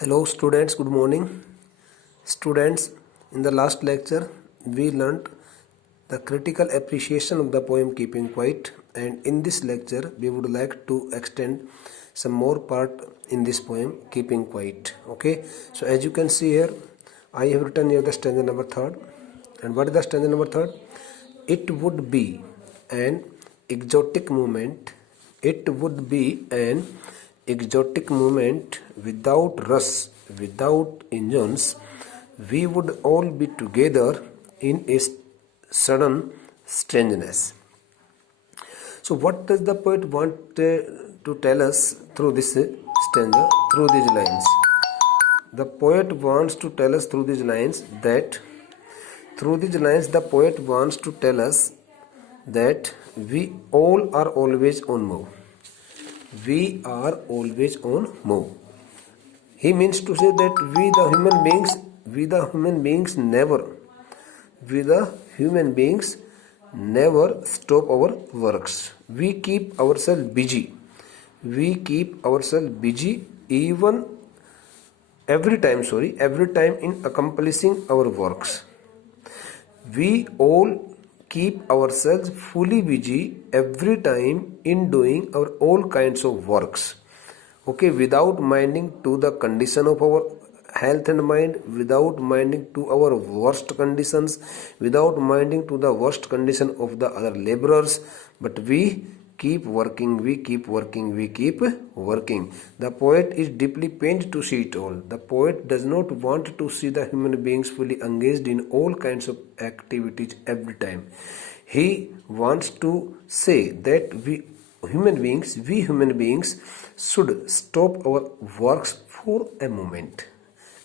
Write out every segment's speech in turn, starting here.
Hello students, good morning. Students, in the last lecture we learnt the critical appreciation of the poem Keeping Quiet, and in this lecture we would like to extend some more part in this poem Keeping Quiet. Okay, so as you can see here, I have written here the stanza number 3rd. And what is the stanza number 3rd? It would be an exotic moment. It would be an exotic moment without rush, without engines. We would all be together in a sudden strangeness. So, what does the poet want to tell us through this stanza, through these lines? The poet wants to tell us through these lines that the poet wants to tell us that we all are always on move. We are always on move. He means to say that we the human beings never stop our works. We keep ourselves busy. We keep ourselves busy even every time in accomplishing our works. We all keep ourselves fully busy every time in doing our all kinds of works. Okay, without minding to the condition of our health and mind, without minding to our worst conditions, without minding to the worst condition of the other laborers, but we keep working. The poet is deeply pained to see it all. The poet does not want to see the human beings fully engaged in all kinds of activities every time. He wants to say that we human beings should stop our works for a moment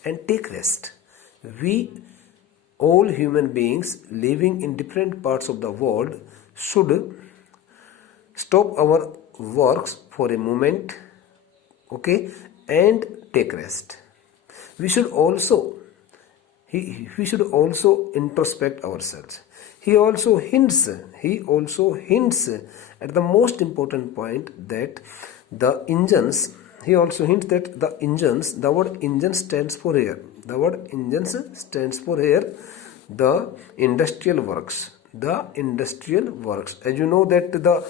and take rest. We all human beings living in different parts of the world should stop our works for a moment, okay, and take rest. We should also introspect ourselves. He also hints at the most important point that the engines. The word engine stands for here. The word engines stands for here the industrial works. As you know that the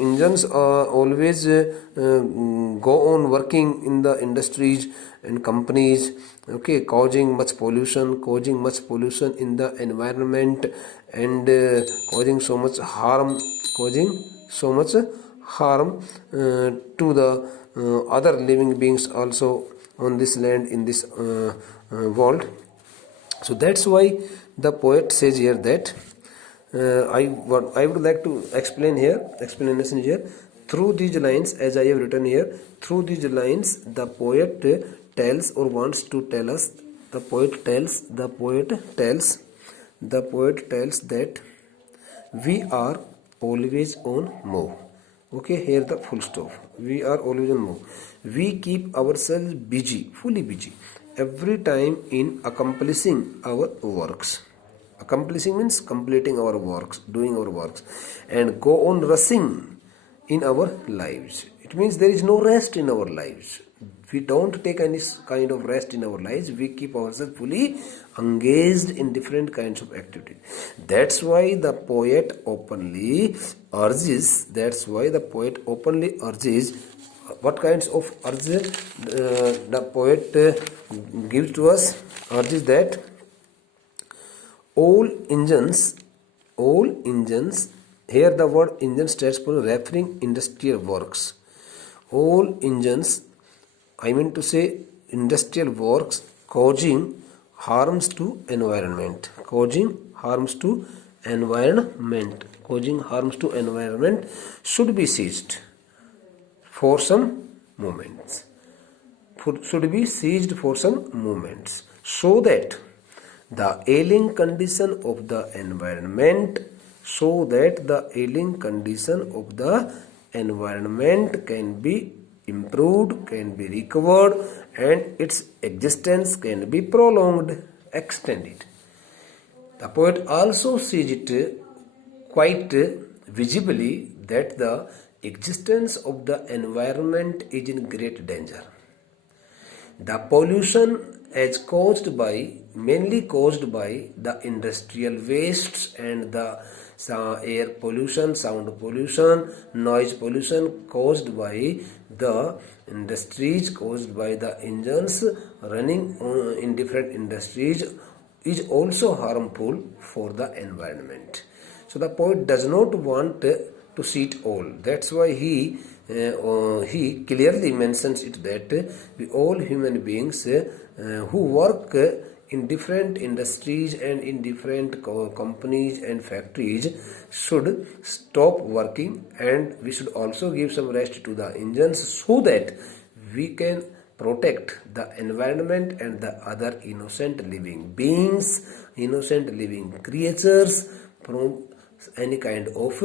engines always go on working in the industries and companies, okay, causing much pollution in the environment, and causing so much harm to the other living beings also on this land, in this world. So that's why the poet says here that I would like to explanation here through these lines, as I have written here. Through these lines, the poet tells or wants to tell us. The poet tells that we are always on move. Okay, here the full stop. We are always on move. We keep ourselves busy, fully busy, every time in accomplishing our works. Accomplishing means completing our works, doing our works, and go on rushing in our lives. It means there is no rest in our lives. We don't take any kind of rest in our lives. We keep ourselves fully engaged in different kinds of activities. That's why the poet openly urges. What kinds of urges the poet gives to us? Urges that all engines, here the word engine stands for referring industrial works. All engines, I mean to say industrial works causing harms to environment, should be seized for some moments. So that the ailing condition of the environment can be improved, can be recovered, and its existence can be prolonged, extended. The poet also sees it quite visibly that the existence of the environment is in great danger. The pollution is mainly caused by the industrial wastes and the air pollution, sound pollution, noise pollution caused by the industries, caused by the engines running in different industries is also harmful for the environment. So the poet does not want to see it all. That's why he clearly mentions it that we all human beings who work in different industries and in different companies and factories should stop working, and we should also give some rest to the engines so that we can protect the environment and the other innocent living beings, innocent living creatures from any kind of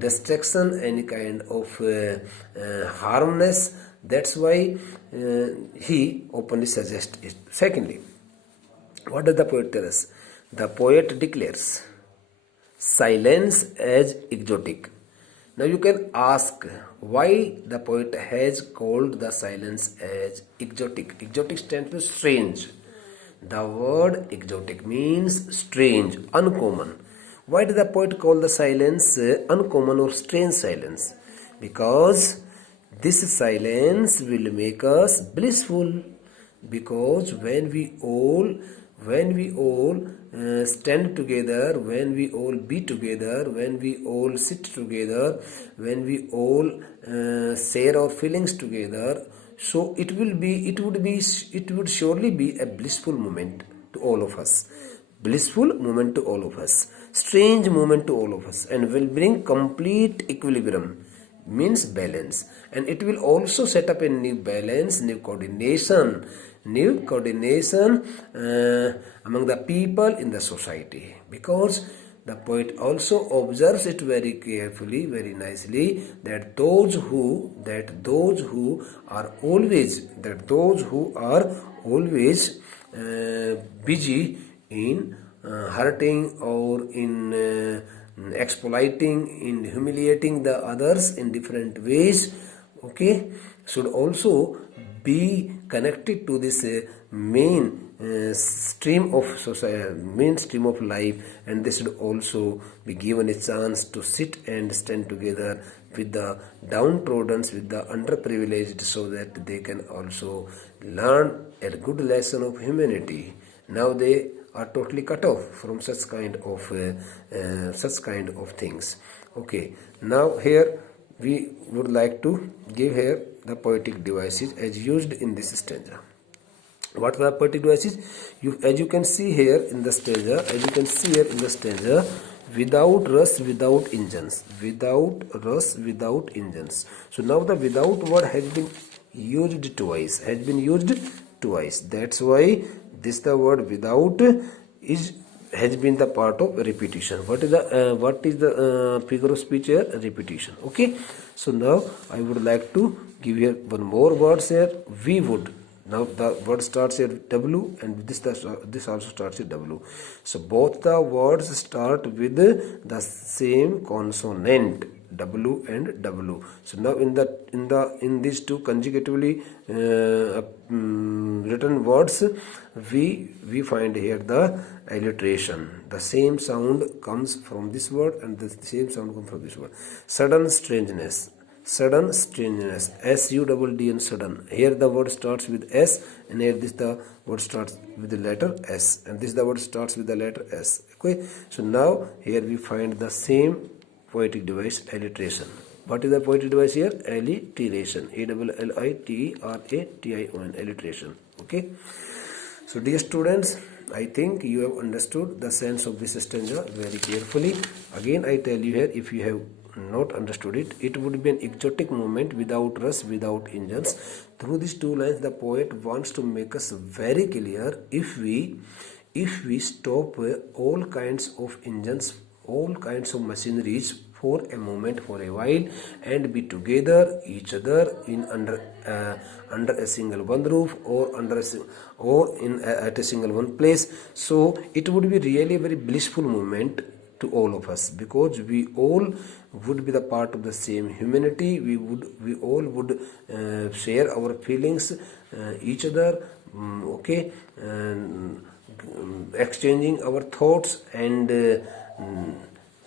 destruction, any kind of harmness. That's why he openly suggests it. Secondly, what does the poet tell us? The poet declares silence as exotic. Now you can ask why the poet has called the silence as exotic. Exotic stands for strange. The word exotic means strange, uncommon. Why did the poet call the silence uncommon or strange silence? Because this silence will make us blissful. Because when we all stand together, when we all be together, when we all sit together, when we all share our feelings together, so it would surely be a blissful moment to all of us. Blissful moment to all of us, strange moment to all of us, and will bring complete equilibrium, means balance, and it will also set up a new balance, new coordination among the people in the society. Because the poet also observes it very carefully, very nicely, that those who are always busy in hurting or in exploiting, in humiliating the others in different ways, okay, should also be connected to this main stream of society, main stream of life, and they should also be given a chance to sit and stand together with the downtrodden, with the underprivileged, so that they can also learn a good lesson of humanity. Now they are totally cut off from such kind of things. Okay, now here we would like to give here the poetic devices as used in this stanza. What are the poetic devices? As you can see here in the stanza, without rush, without engines. Without rush, without engines. So now the without word has been used twice. That's why the word without has been the part of repetition. What is the figure of speech here? Repetition. Okay. So now I would like to give here one more words here. We would. Now the word starts here with W, and this also starts with W. So both the words start with the same consonant, W and W. So now in these two consecutively written words, we find here the alliteration. The same sound comes from this word and the same sound comes from this word. Sudden strangeness, S-U-D-D-N, sudden. Here the word starts with S, and here the word starts with the letter S, and the word starts with the letter S. Okay, so now here we find the same poetic device, alliteration. What is the poetic device here? Alliteration. A-L-L-I-T-E-R-A-T-I-O-N, alliteration. Okay. So dear students, I think you have understood the sense of this stanza very carefully. Again I tell you here, if you have not understood it, it would be an exotic moment without rush, without engines. Through these two lines, the poet wants to make us very clear, if we stop all kinds of engines, all kinds of machineries for a moment, for a while, and be together, each other, in under a single one roof, or at a single one place, so it would be really a very blissful moment to all of us, because we all would be the part of the same humanity. We all would share our feelings each other, okay, and exchanging our thoughts and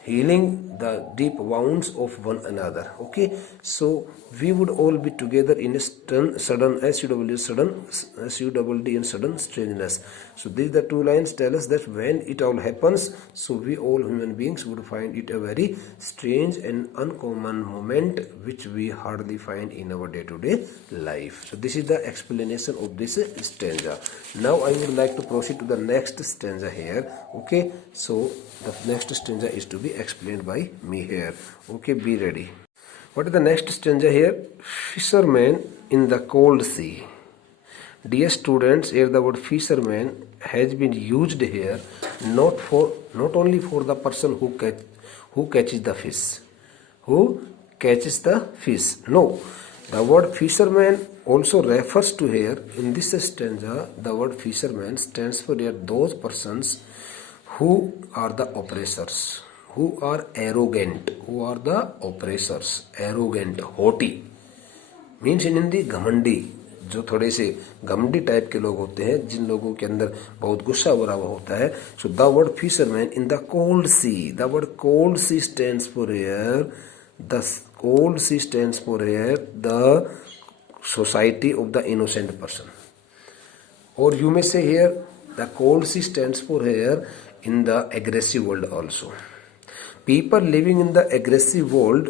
healing the deep wounds of one another. Okay, so we would all be together in a sudden SUWD and sudden strangeness. So these the two lines tell us that when it all happens, so we all human beings would find it a very strange and uncommon moment which we hardly find in our day-to-day life. So this is the explanation of this stanza. Now I would like to proceed to the next stanza here. Okay, so the next stanza is to be explained by me here. Okay, be ready. What is the next stanza here? Fisherman in the cold sea. Dear students, here the word fisherman has been used here not only for the person who catches the fish. Who catches the fish? No. The word fisherman also refers to here in this stanza. The word fisherman stands for here those persons who are the oppressors, who are arrogant, who are the oppressors, arrogant, haughty, means in Hindi घमंडी, जो थोड़े से घमंडी type के लोग होते हैं, जिन लोगों के अंदर बहुत गुस्सा भरा हुआ होता है. So the word fisherman in the cold sea, the word cold sea stands for here, the cold sea stands for here the society of the innocent person. Or you may say here the cold sea stands for here in the aggressive world also. People living in the aggressive world,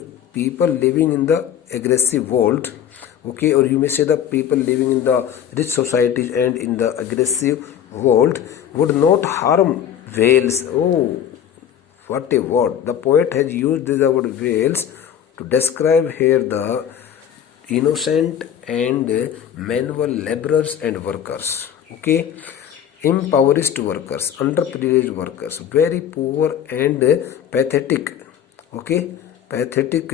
okay, or you may say the people living in the rich societies and in the aggressive world would not harm whales. Oh, what a word. The poet has used the word whales to describe here the innocent and manual laborers and workers. Okay, impoverished workers, underprivileged workers, very poor and pathetic, okay, pathetic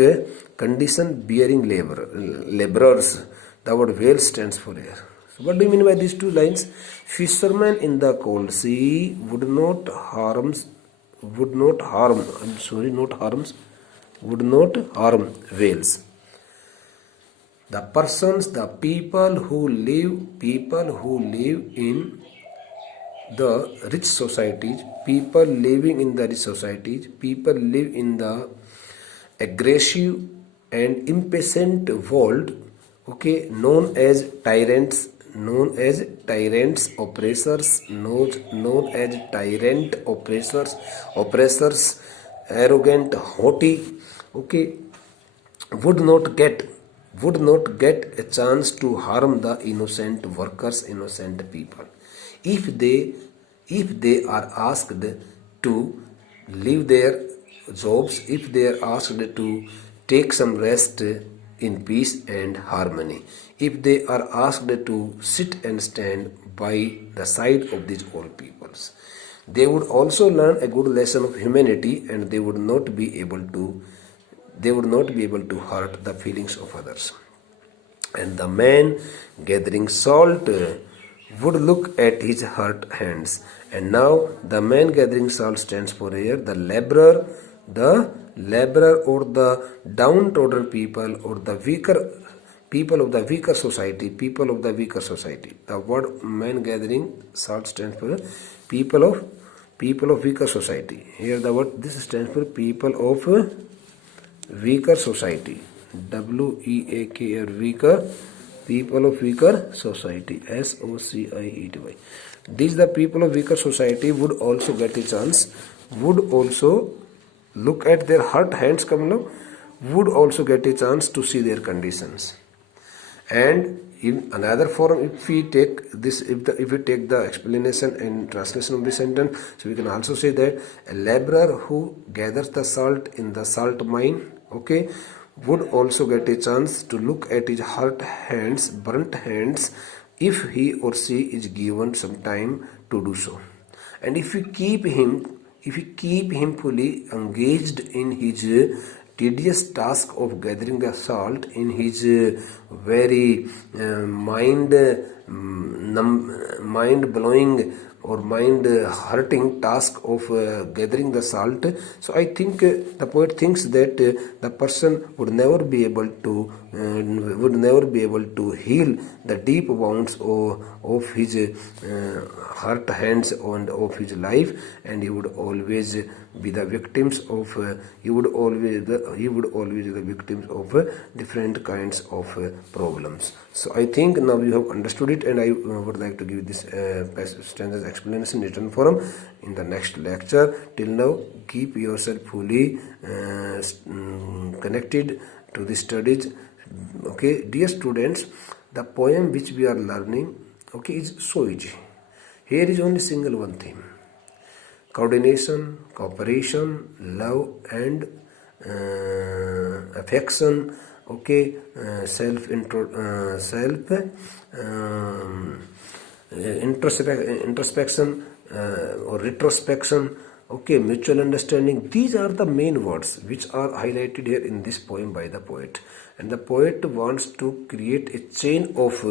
condition bearing laborers. The word whale stands for here. So what do you mean by these two lines? Fishermen in the cold sea would not harm whales. The persons, the people who live in the rich societies, people living in the rich societies, people live in the aggressive and impatient world, okay, known as tyrants, oppressors, oppressors, arrogant, haughty, okay, would not get a chance to harm the innocent workers, innocent people. If they are asked to leave their jobs, if they are asked to take some rest in peace and harmony, if they are asked to sit and stand by the side of these old peoples, they would also learn a good lesson of humanity, and they would not be able to hurt the feelings of others. And the man gathering salt would look at his hurt hands. And now the man gathering salt stands for here the laborer or the downtrodden people or the people of the weaker society. The word man gathering salt stands for people of weaker society. Here the word this stands for people of weaker society. WEAK or weaker, people of weaker society, SOCIETY. These the people of weaker society would also get a chance, would also look at their hurt hands, would also get a chance to see their conditions. And in another form, if we take this, if we take the explanation and translation of this sentence, so we can also say that a laborer who gathers the salt in the salt mine, okay, would also get a chance to look at his hurt hands, burnt hands, if he or she is given some time to do so. And if we keep him fully engaged in his tedious task of gathering the salt, in his mind blowing or mind hurting task of gathering the salt. So I think the poet thinks that the person would never be able to heal the deep wounds of his hurt hands and of his life, and he would always be the victims of he would always be the victims of different kinds of problems. So I think now you have understood it, and I would like to give this stanza's explanation in written form in the next lecture. Till now, keep yourself fully connected to the studies. Okay, dear students, the poem which we are learning, okay, is so easy. Here is only single one theme: coordination, cooperation, love, and affection. Okay, introspection or retrospection. Okay, mutual understanding. These are the main words which are highlighted here in this poem by the poet. And the poet wants to create a chain of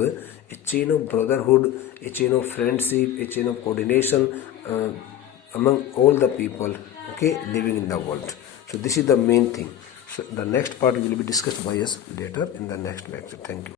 brotherhood, a chain of friendship, a chain of coordination among all the people, okay, living in the world. So this is the main thing. So the next part will be discussed by us later in the next lecture. Thank you.